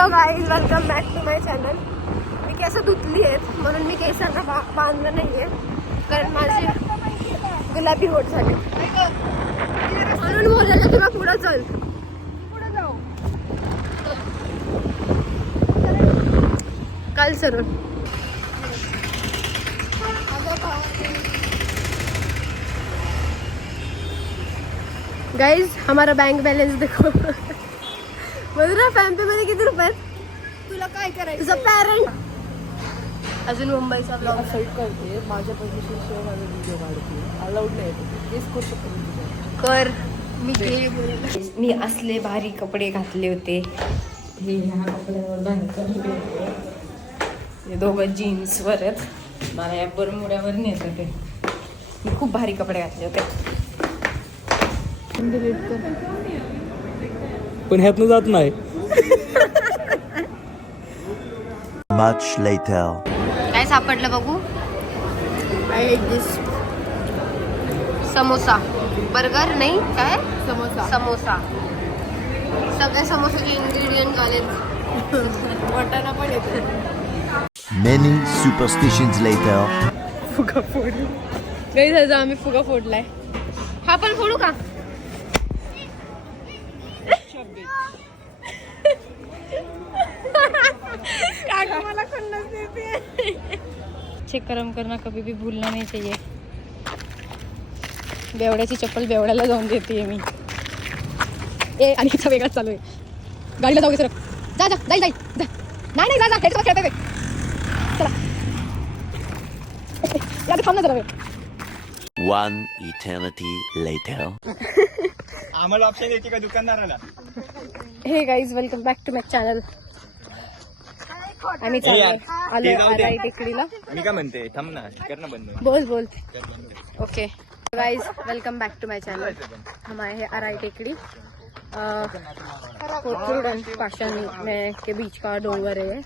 Hello guys, welcome back to my channel. मी केस धुतली आहेत म्हणून मी केसांना बांधलं नाहीये, कारण माझी गुलाबी होट झाली. म्हणून बोलायला तुला पुढं चल, पुढं जाऊ काल सरून. गाइज हमारा बैंक बैलेंस देखो. मधुरा फॅम पे मध्ये किती रुपये? तुला काय करायचं? तुझा पॅरेंट अजून मुंबईचा ब्लॉग साईड करते. माझ्या परमिशन शिवाय माझा व्हिडिओ काढते. अलाउड नाही केस करू शकतो कर. मी असले भारी कपडे घातले होते. हे ह्या कपड्यावर हे दोघं जीन्सवर आहेत. मला या बरमुड्यावर नेत होते. मी खूप भारी कपडे घातले होते. पण ह्यातनं जात नाही. Much later. काय सापडलं बघू. I hate this. Samosa burger नाही काय समोसा. समोसा सगळ्या समोसाचे इन्ग्रेडियंट आलेत. वाटाणा पण येतो. Many superstitions later. फुगा फोडली. काही झालं आम्ही फुगा फोडलाय. हा पण फोडू का? मला चेक करम करना कभी भी भूलना नहीं चाहिए. बेवड्याची चप्पल बेवड्याला जाऊन देते मी. ए आणि हिचा वेगळाच चालू आहे. गाडीला जाऊ सर. जा जा जाई जाई जा. नाही नाही जा जा खेळतो खेळतो. चला यात थांब ना जरा वेळ. One eternity later. आम्हाला ऑप्शन येते का दुकानदाराला? Hey guys, welcome back to my channel. आम्ही आलो आराई टेकडीला. मी काय म्हणते, थांब ना, करणं बंद. बोल बोल. Okay guys, welcome back to my channel. हमारे है अराई टेकड़ी, कोथरूड और पाषाणी में के बीच का डोंगर है.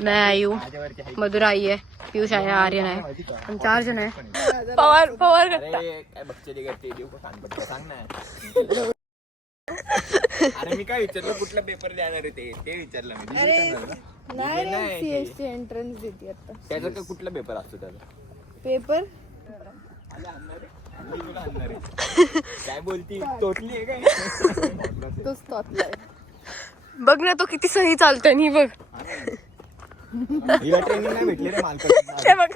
मैं आई हूँ, मधुरा आई है, पीयूष आया, आर्यन है, हम 4 जन है. पवार पवार अरे मी काय विचारलं, कुठला पेपर देणार आहे ते विचारलं मी. नाही सीएससी एंट्रन्स देते आता. त्याचा काय कुठला पेपर असतो त्याचा? पेपर काय बोलती, तोटली आहे काय? तोच तोतलाय. बघ ना तो किती सही चालतोय. नाही बघ, हिला ट्रेनिंग नाही भेटली रे मालकाला. ते बघ.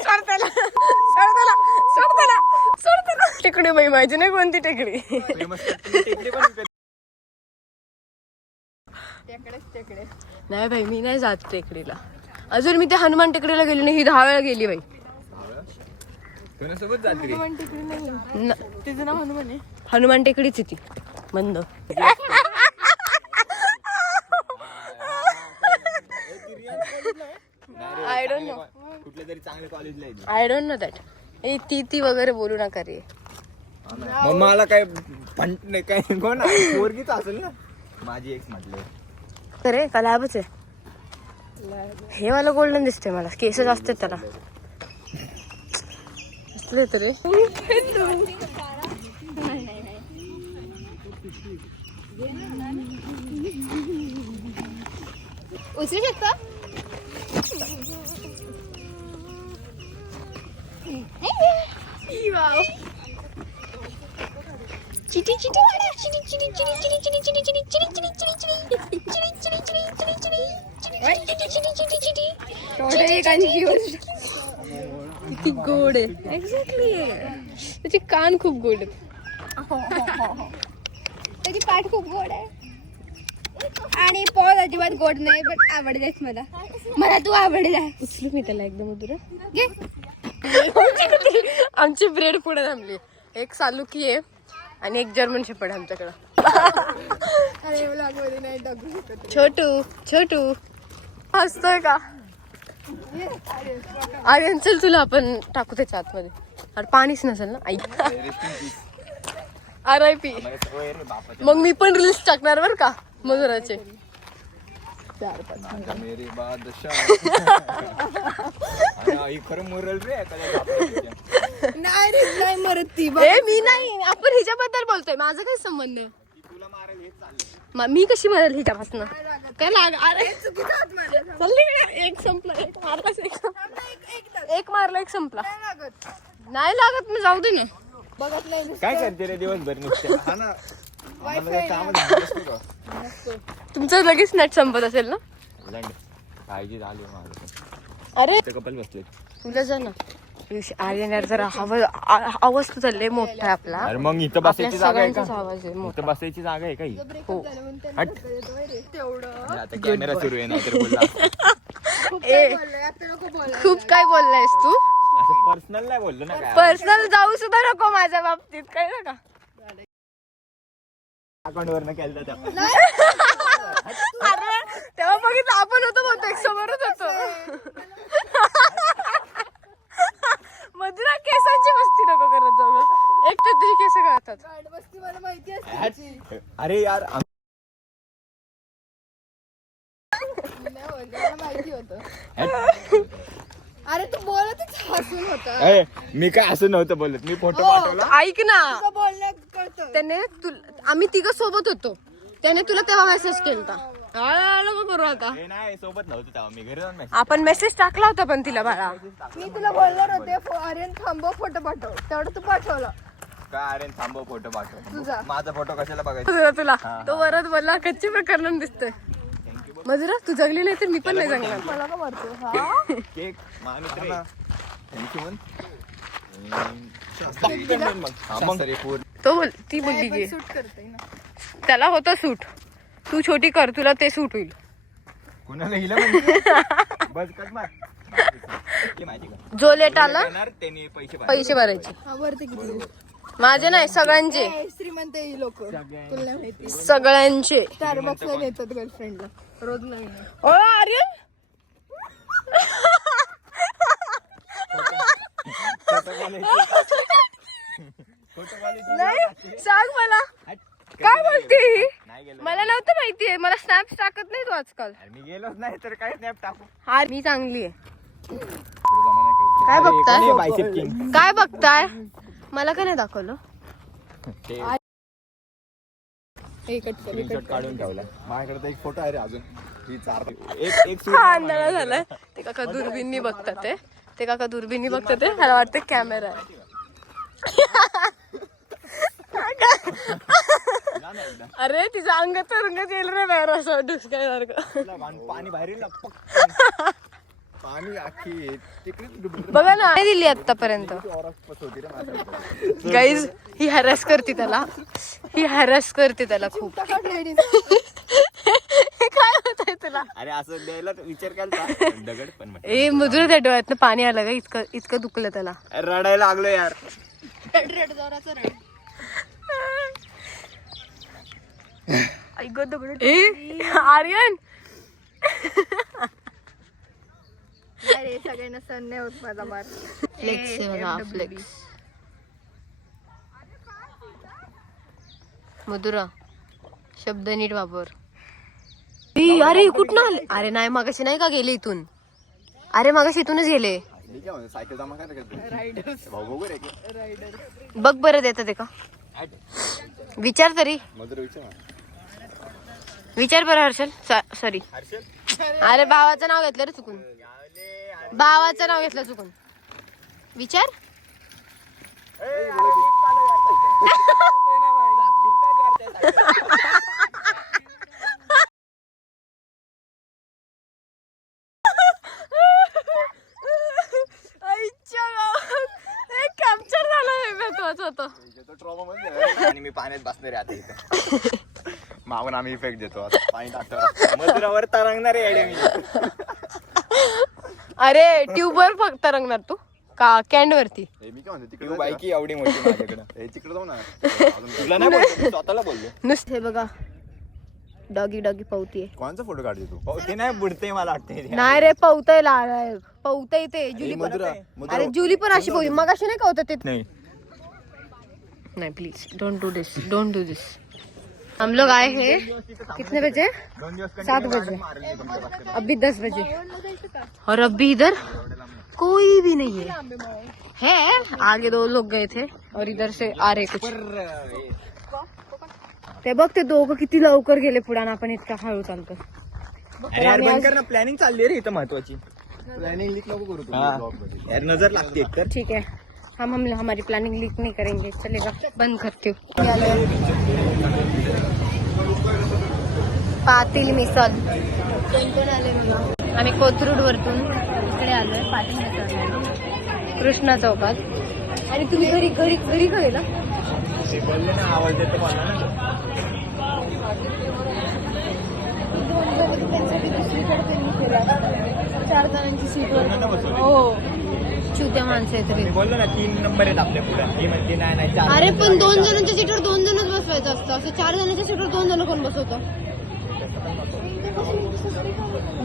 सोड त्याला, सोड त्याला, सोड त्याला, सोड त्याला. टेकडी बाई माहिती नाही कोणती टेकडी. नाही भाई, मी नाही जात टेकडीला. अजून मी त्या हनुमान टेकडीला गेली नाही. ही 10 वेळा गेली बाई. कोणासोबत जाते? हनुमान टेकडी नाही, तिचं नाव हनुमान आहे. हनुमान टेकडीच आहे ती. मंद. I don't know. कुठल्या तरी चांगल्या कॉलेजला आहे. I don't know that. ए ती वगैरे बोलू नका रे. मग मला काय फंट नाही काय, कोण पोरगीच असेल ना माझी एक्स म्हटले. अरे का लॅबच आहे. हे मला गोल्डन दिसतंय. मला केस असतात त्याला. रे उचलू शकता. चिटी चिटी चिटी चिटी चिटी चिटी चिटी चिटी चिटी चिटी चिटी चिटी. किती गोड आहे. एक्झॅक्टली. त्याचे कान खूप गोड आहेत. त्याची पाठ खूप गोड आहे आणि पॉज अजिबात गोड नाही, पण आवडतेस मला. मला तू आवडला. उचलू मी त्याला एकदम उदर. घे. आमची ब्रेड पुढे थांबली. एक सालुकी आहे आणि एक जर्मन शेपर्ड आमच्याकडं. अरे ब्लॉगमध्ये नाही टाकू शकत. छोटू छोटू हसतोय का? अरे चल तुला आपण टाकू त्याच्या आतमध्ये. अरे पाणीच नसेल ना. आई RIP. मग मी पण रील्स टाकणार बर का मधुराचे. 4-5 मेरी बादशाह. खरं मोरल रे. नाही रे, नाही मरत ती. मी नाही, आपण हिच्याबद्दल बोलतोय. माझा काय संबंध. तुला मारेल हेच चाललंय. मी कशी मरेल हिच्यापासून काय लाग अरे चालली का? एक संपला एक मारलाच एक मारला एक संपला नाही लागत मी जाऊ दे ना काय करते रे दिवसभर नुसते हा ना आम्हाला काही कामच नसतं का? तुमचं लगेच नेट संपत असेल ना काळजी झाली माझं अरे कपल बसले तुला जा ना आर्यन यार जरा आवाज तुझा लय मोठा आहे आपला अरे मग इथं आपल्या बसायची जागा आहे का सगळ्यांचाच आवाज आहे मोठा. इथं बसायची जागा आहे का ही? हो. आता कॅमेरा सुरू आहे ना तर बोलला ए, खूप काय बोललायस तू असं पर्सनल नाही बोललो ना काय पर्सनल जाऊ सुद्धा नको माझ्या बाबतीत कळलं का अकाउंट वरनं केलं त्या अरे तेव्हा बघितलं आपण होतो बहुतेक समोरच होतो मधुरा केसांची मस्ती नको करत जाऊ एक तर तुझी केस कळतात अरे यार अरे तू बोलतच हसून होत अरे मी काय असं नव्हतं बोलत मी फोटो पाठवला ऐक ना बोलणं कळतं त्याने आम्ही तिघं सोबत होतो त्याने तुला तेव्हा मेसेज केलता नको करू आता हे नाही सोबत नव्हतं तेव्हा मी घरी जाऊन message आपण मेसेज टाकला होता पण तिला बाळा मी तुला बोलणार होते आर्यन थांबव फोटो पाठव तेवढं तू पाठवलं काय अरे थांबव फोटो पाठव तुझा. माझा फोटो कशाला बघायचा तुला तो वरच बोलला कच्ची प्रकरण दिसतोय मधुरा तू जगली नाही तर मी पण नाही जगणार मला का मारतो हा केक माणूस रे थँक्यू तो बोल ती बोलली की सूट करते ना त्याला होतं सूट तू छोटी कर तुला ते सूट होईल कुणाला हिला म्हणजे बस कर मार माहिती का जो लेट आला येणार त्यांनी पैसे भरायचे हा वरती किती माझे नाही सगळ्यांचे श्रीमंत लोक तुला नाही माहिती सगळ्यांचे स्टारबक्सला नेतात गर्लफ्रेंडला रोज नवीन ओ आर्यन नाही सांग मला काय बोलते ही? नाही गेलो मला नव्हतं माहितीये मला स्नॅप टाकत नाही तू आजकाल अरे मी गेलोच नाही तर काय स्नॅप टाकू हा मी चांगली आहे काय बघताय? बायसेप किंग काय बघताय मला का नाही दाखवलं स्क्रीनशॉट काढून ठेवला माझ्याकडे तर एक फोटो आहे रे अजून ही चार एक हा अंधारा झालाय ते काका दुर्बिणी बघतात ते काका दुर्बिणी बघतात मला वाटतं कॅमेरा आहे अरे तिचा अंग तर रंगत येईल रे बाहेर असं डुसकायसारखं पाणी बाहेर येईल ना पाणी आखी तिकडे बघा ना नाही दिली आतापर्यंत गाईज ही हॅरॅस करते त्याला खूप काय होत आहे तुला अरे असं द्यायला विचार केला दगड पण म्हटलं. ए मधुर त्या डोळ्यातनं पाणी आलं का इतकं दुखलं त्याला रडायला लागलो यार ए आर्यन सगळ्यांना सण नाही होत माझा मार फ्लेक्स मधुरा शब्द नीट वापर अरे कुठं आले अरे नाही मागाशी नाही का गेले इथून अरे मागाशी इथूनच गेले सायकल जमा बघ बरं देतात ते का विचार तरी मधुर विचार बरं हर्षल सॉरी अरे भावाचं नाव घेतलं रे चुकून भावाचं नाव घेतलं चुकून विचार कॅप्चर झालं आणि मी पाण्यात बसणार आहे आता इथे मागून आम्ही इफेक्ट देतो आता पाणी टाकतो मधुरावर तरंगणार आहे मी अरे ट्यूबवर फक्त रंगणार तू का कॅन्ड वरती मी काय म्हणतो तिकडे बाईकी एवढी मोठी माझ्याकडे तिकडे जाऊ ना तुला नाही बोललो स्वतःला बोललो नुसते बघा डॉगी पवती कोणचा फोटो काढते तू ते नाही बुडते मला वाटते नाही रे पवतय ते जुली पण अरे जुली पण अशी पवती मग अशी नाही का होतं ते नाही नहीं प्लीज डोंट डू दिस हम लोग आए हैं कितने बजे 7 बजे अभी 10 बजे और अभी इधर कोई भी नहीं है आगे 2 लोग गए थे और इधर से आ रहे कुछ ते बघ ते दोघं किती लवकर गेले पुढे आणि आपण इतका हळू चालतो. अरे यार बंद कर ना, प्लॅनिंग चालली रे इथं महत्वाची. प्लॅनिंग लीक नको करू हाँ. ब्लॉग मध्ये. यार नजर लागते एक तर. ठीक है, हम हमारी प्लानिंग लीक नहीं करेंगे, चलेगा. बंद करते हो. पाटील मिसल कोण आले मला. आम्ही कोथरूड वरतून इकडे आलोय पाटील मिसल कृष्णा चौकात. आणि तुम्ही घरी घरी घरी घरी ना ते बोलले ना आवाज येतो मला ना. चार जणांची सीट हो चुत्या माणसं आहेत रे. मी बोललो ना 3 नंबर आहेत आपल्या पुढे. ही म्हणते नाही नाही 4. अरे पण 2 जणांच्या सीटवर 2 जणच बसवायचं असतं. असं 4 जणांच्या सीटवर 2 जण कोण बसवतं.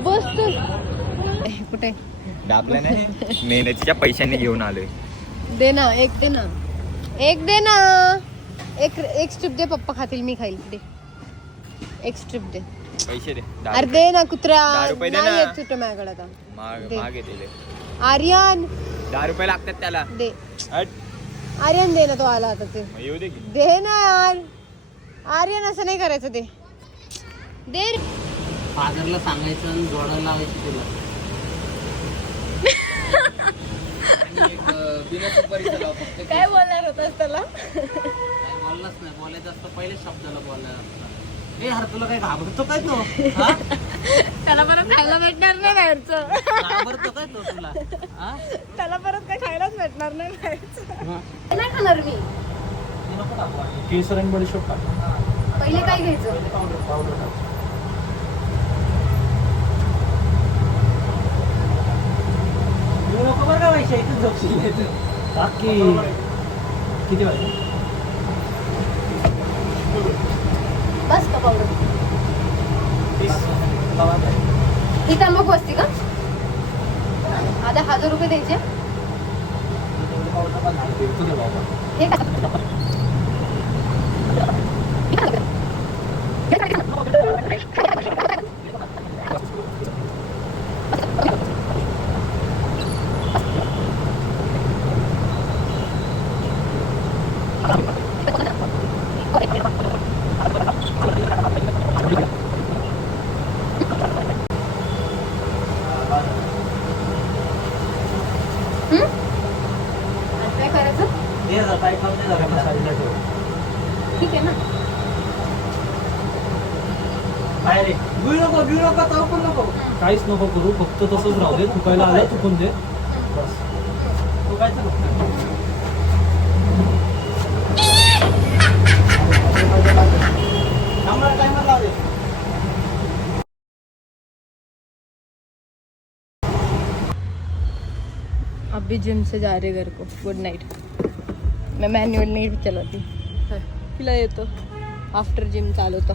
बस तू कुठे डाबलं नाही, मेहनतीच्या पैशाने घेऊन आलोय. दे ना एक दे ना एक दे ना एक स्ट्रिप दे. पप्पा खातील मी खाईल. दे एक स्ट्रिप दे. पैसे दे. अरे दे ना कुत्र्या. 10 रुपये दे ना. नाही येत तुझ्या माझ्याकडे आता. दे. मागे दिले आर्यन 10 रुपये लागतात त्याला. दे. हट. आर्यन दे ना, तो आला आता ते. मग येऊ दे की. दे ना यार. आर्यन असं नाही करायचं. दे दे रे. फादरला सांगायचं आणि जोडायला लावायचं तुला. आणि एक बिना सुपारीचं लाव फक्त. काय बोलणार होतास त्याला. काय बोललाच नाही. बोलायचं असतं पहिल्या शब्दाला बोलायला असतं. ए हर तुला काय घाबरतो काय तो. हा? त्याला परत खायला भेटणार नाही बाहेरचं. घाबरतो काय तो तुला. हा? त्याला परत काय खायलाच भेटणार नाही बाहेरचं. हा. नाही खाणार मी. हे नको टाकू आणि केसर आणि बडीशोप टाक. पहिले काय घ्यायचं. पावडर टाक. येऊ नको बरं का वैशा, इथं झोपशील. बाकी किती वाजले. बस का पावडर. 30 ही तांबाखू असते का. आता 1000 रुपये द्यायचे. हे काय. काय करायचं. काय काम नाही झालं मसाला ठेव. ठीक आहे ना. काय रे गिळू नको चावू नको. काहीच नको करू, फक्त तसंच राहू दे. चुकायला आलं चुकून दे बस. चुकायचं नको. टायमर लाव दे. अभी जिम से जा रहे घर को. Good Knight. मैं मैन्युअल नहीं चलाती. तिला येतो आफ्टर जिम चालवतो.